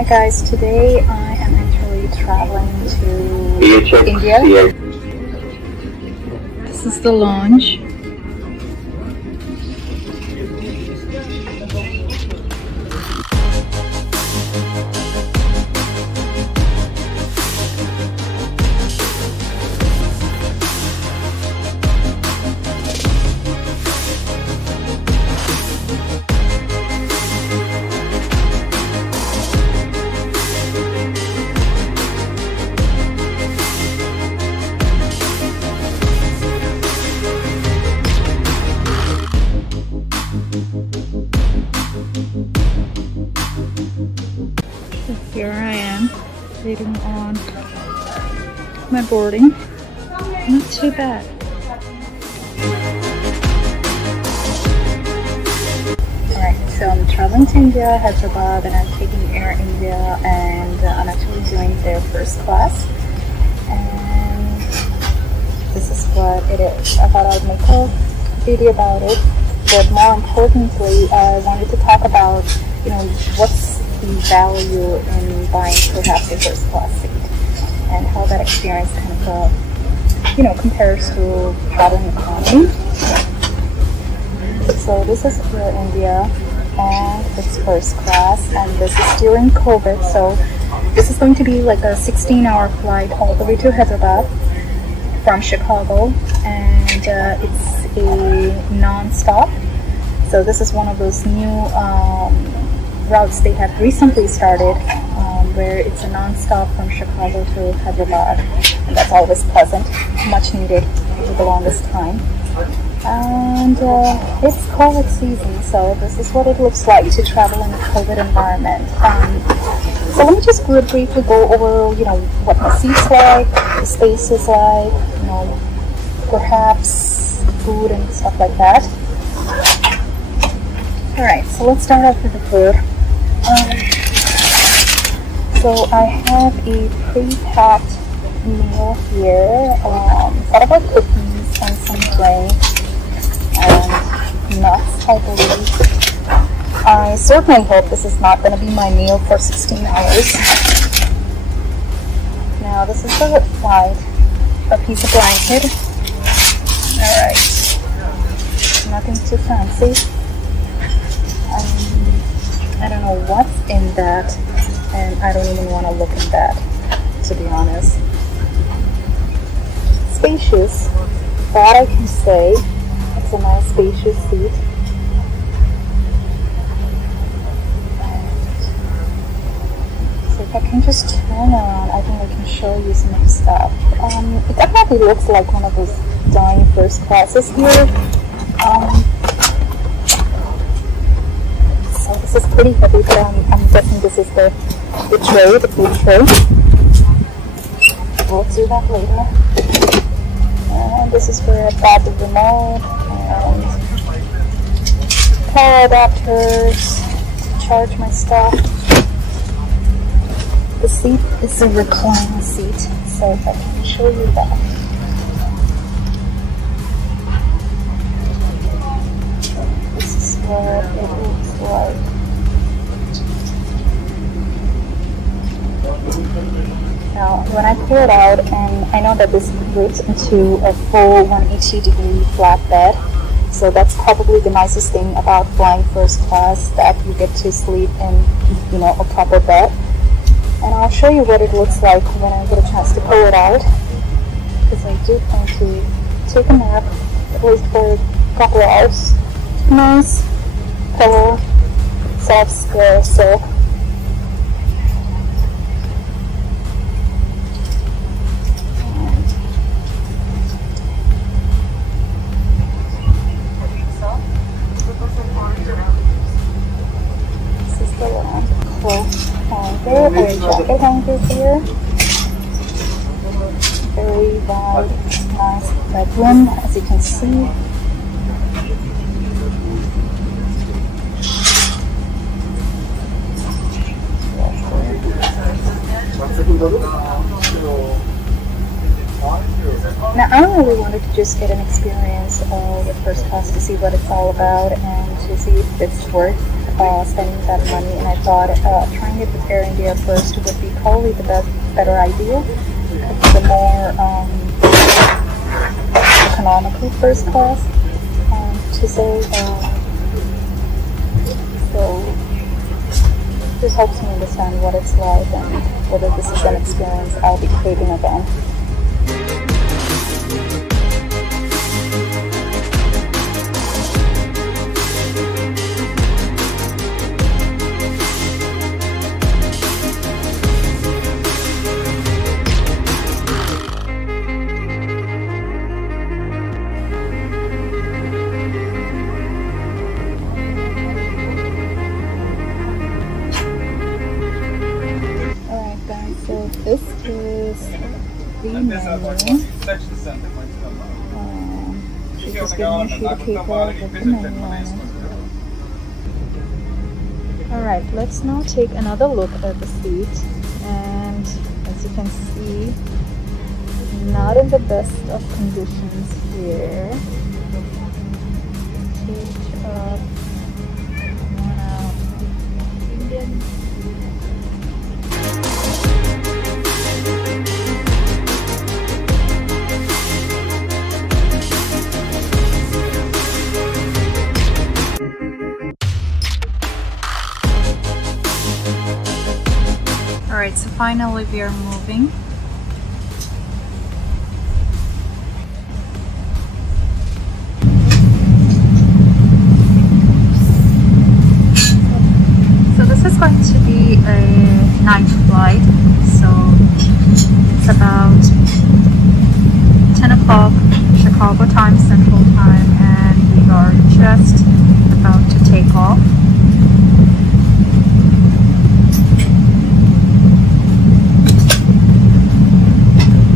Hi guys, today I am actually traveling to India. This is the lounge. Here I am, waiting on my boarding. Not too bad. Alright, so I'm traveling to India, Hyderbad, and I'm taking Air India, and I'm actually doing their first class. And this is what it is. I thought I'd make a video about it, but more importantly, I wanted to talk about, what's the value in buying perhaps a first class seat and how that experience kind of compares to traveling economy. So this is Air India and it's first class, and this is during COVID, so this is going to be like a 16-hour flight all the way to Hyderabad from Chicago, and it's a non-stop. So this is one of those new routes they have recently started, where it's a non-stop from Chicago to Hyderabad, and that's always pleasant, much needed for the longest time. And it's COVID season, so this is what it looks like to travel in a COVID environment. So let me just briefly go over, what the seats like, the space is like, perhaps food and stuff like that. Alright, so let's start off with the food. So I have a pre-packed meal here. Thought about cookies and some drinks and nuts, I believe. I certainly hope this is not going to be my meal for 16 hours. Now this is the flight, a piece of blanket. Alright, nothing too fancy. I don't know what's in that, and I don't even want to look in that, to be honest. Spacious, that I can say. It's a nice spacious seat. So if I can just turn around, I think I can show you some of the stuff. It definitely looks like one of those dining first classes here. This is pretty heavy, but I'm guessing this is the tray, the food tray. We'll do that later. And this is where I've got the remote and power adapters to charge my stuff. The seat is a reclining seat, so if I can show you that. This is what it looks like. Now, when I pull it out, and I know that this converts into a full 180-degree flat bed, so that's probably the nicest thing about flying first class, that you get to sleep in, a proper bed. And I'll show you what it looks like when I get a chance to pull it out, because I do plan to take a nap, at least for a couple of hours. Nice pillow, soft silk. Hanger, or jacket hanger here. Very wide, nice bedroom, as you can see. Now, I really wanted to just get an experience with first class to see what it's all about and to see if it's worth cost, I need that money, and I thought trying it with Air India first would be probably the better idea. It's the more economical first class to say. So this helps me understand what it's like and whether this is an experience I'll be craving again. So this is the menu. She just gave me a sheet of paper with the menu on it. Alright, let's now take another look at the seat, and as you can see, not in the best of conditions here. Take up one out. Indian. Alright, so finally we are moving. So this is going to be a night flight, so it's about 10 o'clock Chicago time, Central Time, and we are just about to take off.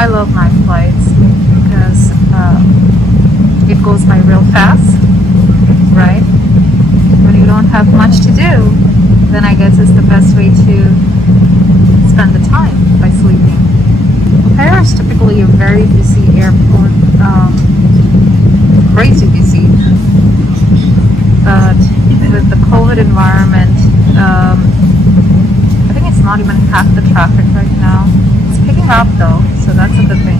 I love night flights because it goes by real fast, right? When you don't have much to do, then I guess it's the best way to spend the time by sleeping. O'Hare is typically a very busy airport, crazy busy, but with the COVID environment, I think it's not even half the traffic right now. It's picking up though, so that's a good thing.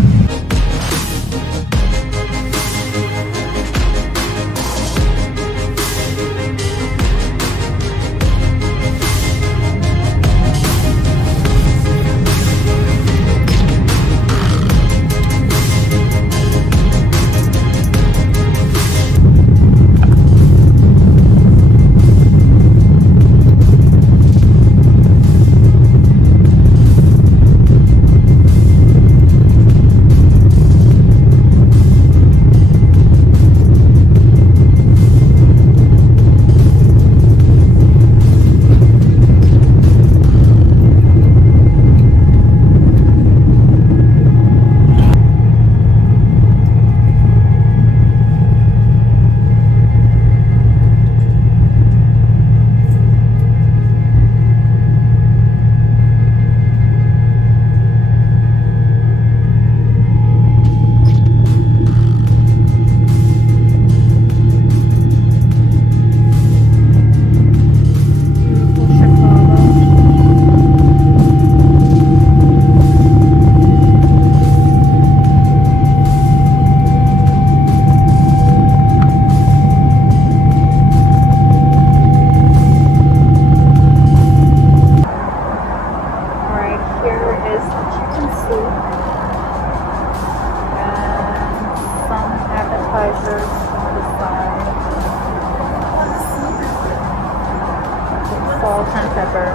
Salt and pepper.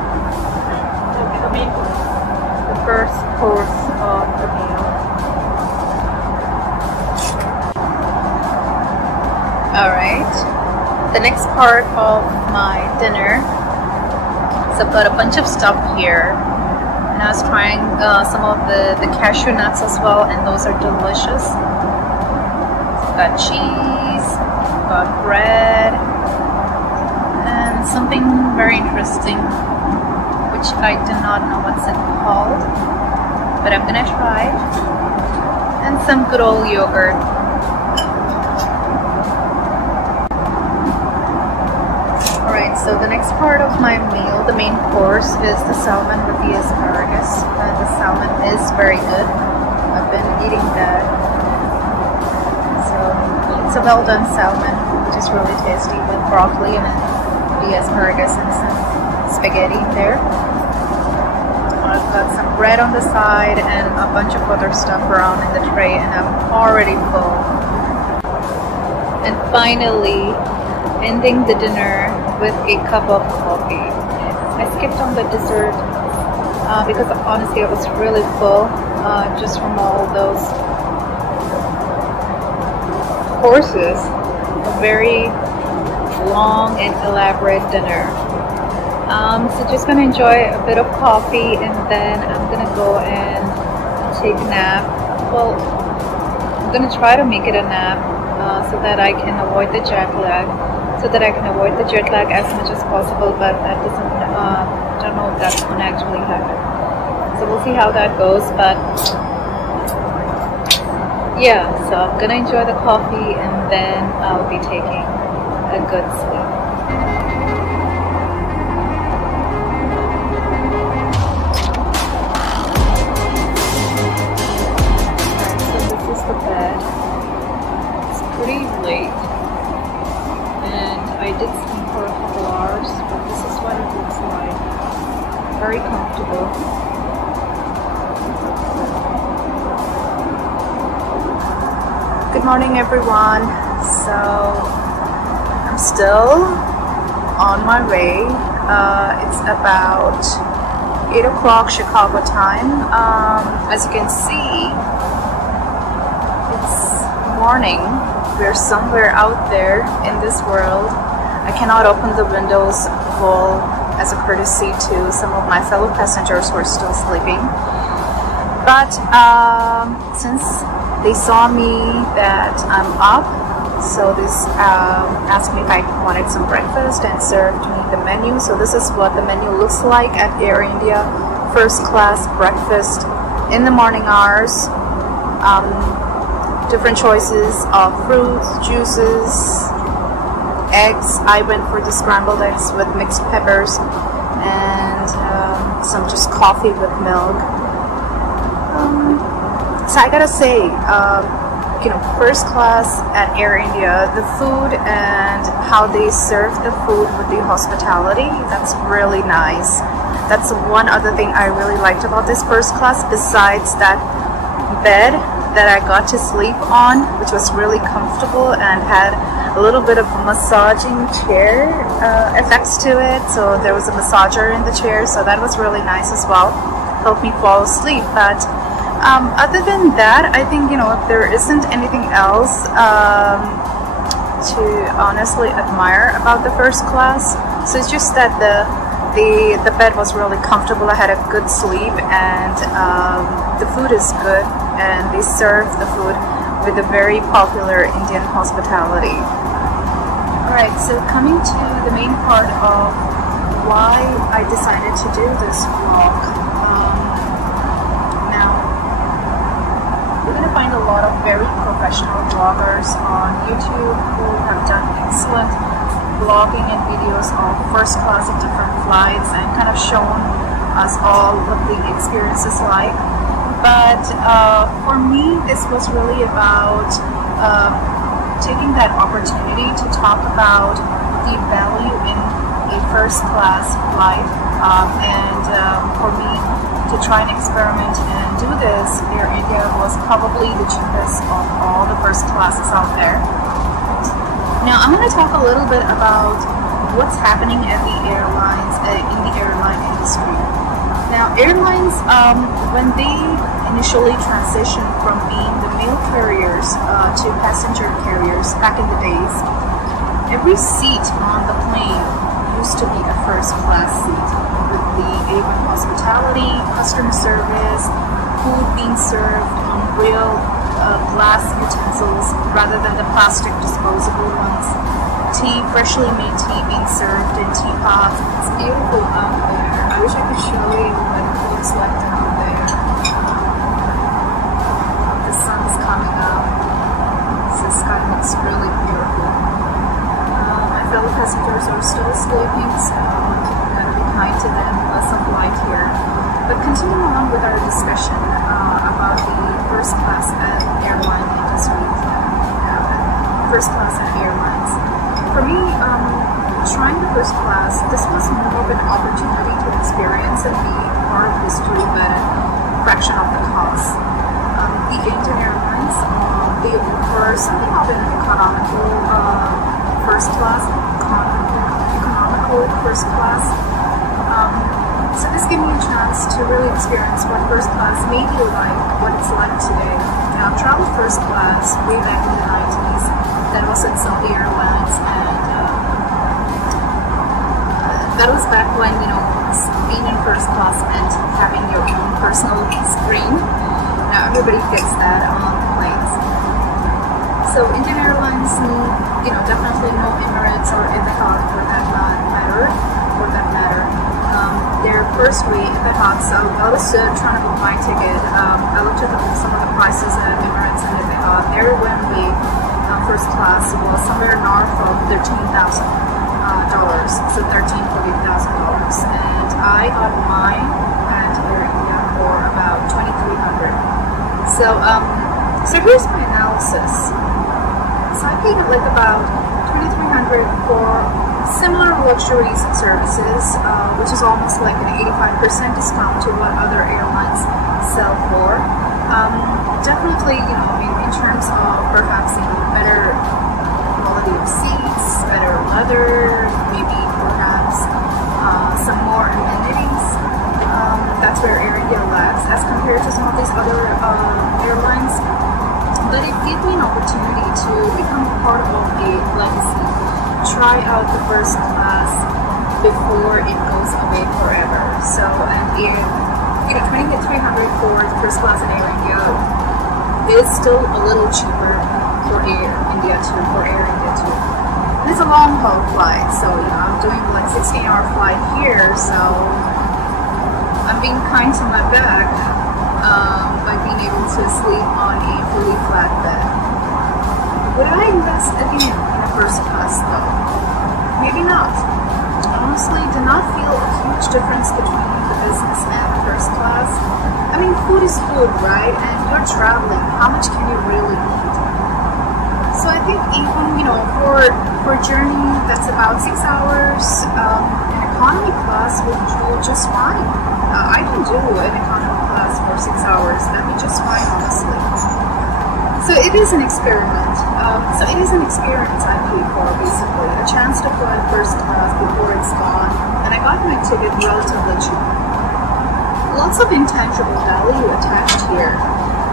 The first course of the meal. Alright, the next part of my dinner is I've got a bunch of stuff here, and I was trying some of the cashew nuts as well, and those are delicious. I've got cheese, I've got bread, and something very interesting which I do not know what's it called, but I'm gonna try it, and some good old yogurt. Alright, So the next part of my meal, the main course, is the salmon with the asparagus. The salmon is very good. I've been eating that. So it's a well done salmon, which is really tasty with broccoli and the asparagus and some spaghetti there. I've got some bread on the side and a bunch of other stuff around in the tray, and I'm already full. And finally, ending the dinner with a cup of coffee. I skipped on the dessert because honestly I was really full just from all those courses. A very long and elaborate dinner. So just gonna enjoy a bit of coffee, and then I'm gonna go and take a nap. Well, I'm gonna try to make it a nap so that I can avoid the jet lag. As much as possible, but that doesn't, don't know if that's going to actually happen. So we'll see how that goes, but yeah, so I'm going to enjoy the coffee and then I'll be taking a good sleep. Alright, so this is the bed. It's pretty late. I did sleep for a couple hours, but this is what it looks like. Very comfortable. Good morning, everyone. So I'm still on my way. It's about 8 o'clock Chicago time. As you can see, it's morning. We're somewhere out there in this world. I cannot open the windows full as a courtesy to some of my fellow passengers who are still sleeping. But since they saw me that I'm up, so they asked me if I wanted some breakfast and served me the menu. So this is what the menu looks like at Air India first class breakfast in the morning hours. Different choices of fruits, juices, eggs. I went for the scrambled eggs with mixed peppers and some just coffee with milk. So I gotta say, you know, first class at Air India, the food and how they serve the food with the hospitality, that's really nice. That's one other thing I really liked about this first class, besides that bed that I got to sleep on, which was really comfortable and had a little bit of massaging chair effects to it. So there was a massager in the chair, so that was really nice as well. Helped me fall asleep. But other than that, I think, you know, there isn't anything else to honestly admire about the first class. So it's just that the bed was really comfortable. I had a good sleep, and the food is good, and they serve the food with a very popular Indian hospitality. Alright, so coming to the main part of why I decided to do this vlog. Now, we're going to find a lot of very professional vloggers on YouTube who have done excellent vlogging and videos of first class of different flights and kind of shown us all what the experience is like. But for me, this was really about taking that opportunity to talk about the value in a first class flight, and for me to try and experiment and do this, Air India was probably the cheapest of all the first classes out there. Now I'm going to talk a little bit about what's happening at the airlines, in the airline industry. Now airlines, when they initially transitioned from being the mail carriers to passenger carriers back in the days, every seat on the plane used to be a first class seat with the A1 hospitality, customer service, food being served on real glass utensils rather than the plastic disposable ones, tea, freshly made tea being served in teapots. It's beautiful out there. I wish I could show you what it looks like down there. The sun's coming out, so the sky looks really beautiful. My fellow passengers are still sleeping, continuing on with our discussion about the first class airline industry, first class airlines. For me, trying the first class, this was more of an opportunity to experience and be part of history, but a fraction of the cost. The Indian Airlines, they offer something of an economical first class, so this gave me a chance to really experience what first class may be like, what it's like today. Now, I've traveled first class way back in the 90s, that was at Saudi Airlines, and that was back when, you know, being in first class meant having your own personal screen. Now everybody gets that on the planes. So Indian Airlines, you know, definitely no Emirates or Etihad for that matter. Their first way Etihad. So I was trying to book my ticket. I looked at some of the prices at Emirates and Etihad. Their one-way first class was somewhere north of $13,000, so $14,000, and I got mine at Air India for about $2,300. So here's my analysis. So I paid like about $2,300 for similar luxuries and services, which is almost like an 85% discount to what other airlines sell for. Definitely, you know, in terms of perhaps, you know, better quality of seats, better leather, maybe perhaps some more amenities. That's where Air India lags as compared to some of these other airlines. But it gave me an opportunity to become part of a legacy, try out the first class before it goes away forever. So, and you know, $2,300 for the first class in Air India is still a little cheaper for Air India too. And it's a long haul flight, so you know, I'm doing like 16-hour flight here, so I'm being kind to my back by being able to sleep on a fully flat bed. Would I invest again in a first class though? Maybe not. Honestly, did not feel a huge difference between the business and the first class. I mean, food is food, right? And you're traveling. How much can you really eat? So I think even, you know, for a journey that's about 6 hours, an economy class will do just fine. I can do an economy class for 6 hours. That'd be just fine, honestly. So it is an experiment. So it is an experience I paid for, basically. A chance to fly first class before it's gone. And I got my ticket relatively cheap. Lots of intangible value attached here,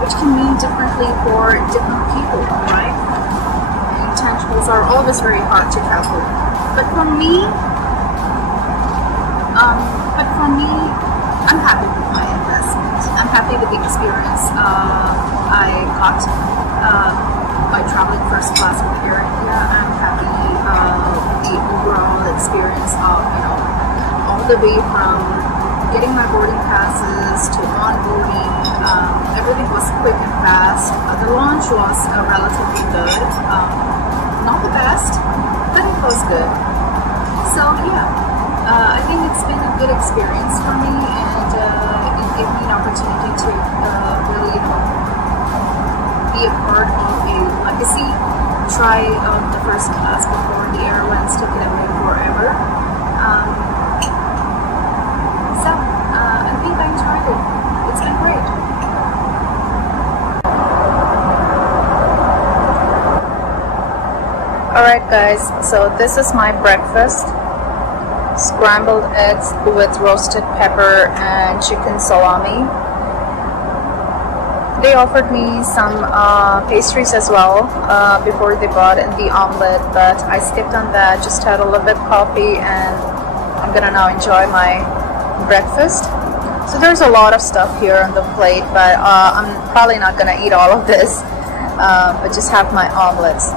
which can mean differently for different people, right? Intangibles are always very hard to calculate. But for me, I'm happy with my investment. I'm happy with the experience I got by traveling first class with Air India. I'm happy with the overall experience of, you know, all the way from getting my boarding passes to onboarding. Everything was quick and fast. The launch was relatively good. Not the best, but it was good. So yeah, I think it's been a good experience for me, and it gave me an opportunity to really, you know, be a part of a legacy, try the first class before the airlines took it away forever. I think I enjoyed it. It's been great. Alright guys, so this is my breakfast. Scrambled eggs with roasted pepper and chicken salami. They offered me some pastries as well before they brought in the omelette, but I skipped on that, just had a little bit of coffee, and I'm gonna now enjoy my breakfast. So there's a lot of stuff here on the plate, but I'm probably not gonna eat all of this, but just have my omelets.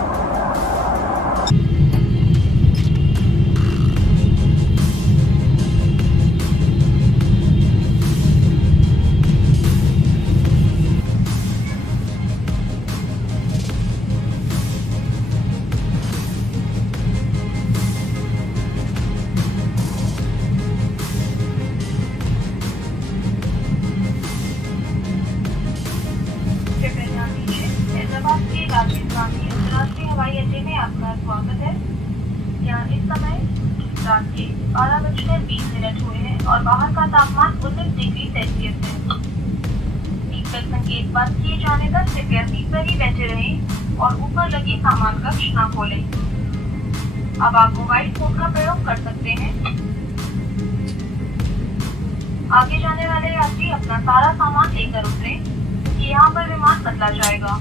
स्वागत है। यहाँ इस समय रात के 12:20 हुए हैं और बाहर का तापमान 19 डिग्री सेल्सियस है। सीट बेल्ट संकेत बंद किए जाने तक कृपया सीट पर ही बैठे रहें और ऊपर लगे सामान कक्ष न खोलें। अब आप मोबाइल फोन का प्रयोग कर सकते हैं। आगे जाने वाले यात्री अपना सारा सामान लेकर उतरें, क्योंकि यहाँ पर विमान बदला जाएगा।